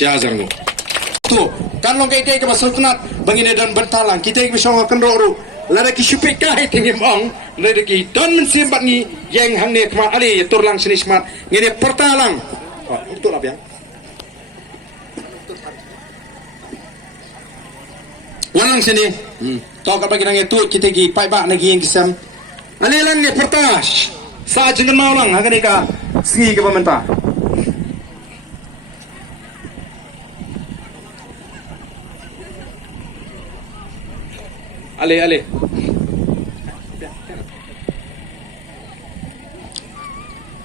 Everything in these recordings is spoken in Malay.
siazarno tu kan long kai ke basultanat bangine dan bentalang kita bisa ngakan ro lada ki supik kai tinggi mong lada ki don mensimbat ni yang hangne kma ali turlang sini smart ngene pertalang untuk apa ya wanang sini to ka bagi nang itu kita ki pai ba nagi yang kisam ali lang ne pertas sa jengan maulang agane ka ski ke pemerintah Ale.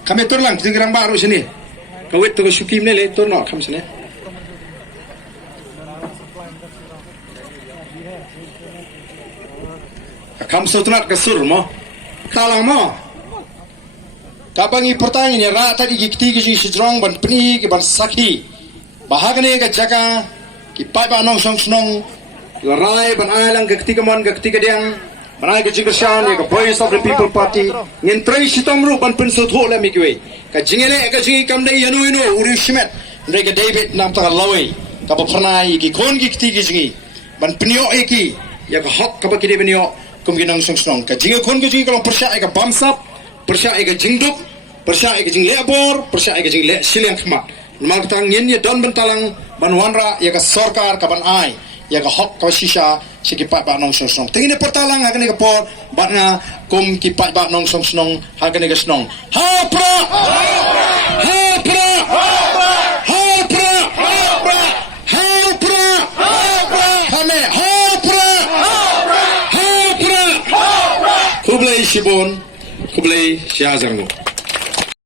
Kami turlang jenggerang baru sini. Kawit tu sukim ni tur nak kami sini. Kami sutrat kesur mo. Talang mo. Kabangi pertanyaan ni rata di gikti kisi sejrong ban peni ke ban sakhi. Bahagane ke jaga ki pai ba nong song snong larai ban ailang ke ketiga mon ke ketiga diang banai ke jingkersan ya ke Voice of the People Party ngin trai sitom ru ban pen sotho la mikwe ka jingele ka jingi kam dai yanu uri shimet ndai ke David nam ta lawe ka ba pranai ki kon ki ketiga jingi ban penio eki ya ka hok ka ba kide benio kum ginang song snong ka jingi kon ke jingi ka persya ka bamsap persya ka jingdup persya ka jing lebor persya ka jing le silang khmat mal tang ngin ya don bentalang ban wanra ya ka sarkar ka ban ai ya ka hok ka shisha sikipat ba nong song snong tingin pertalang hakan ka por ba nga kum kipat ba nong song snong hakan ka snong ha pra kame ha pra kublai shibon kublai siazarno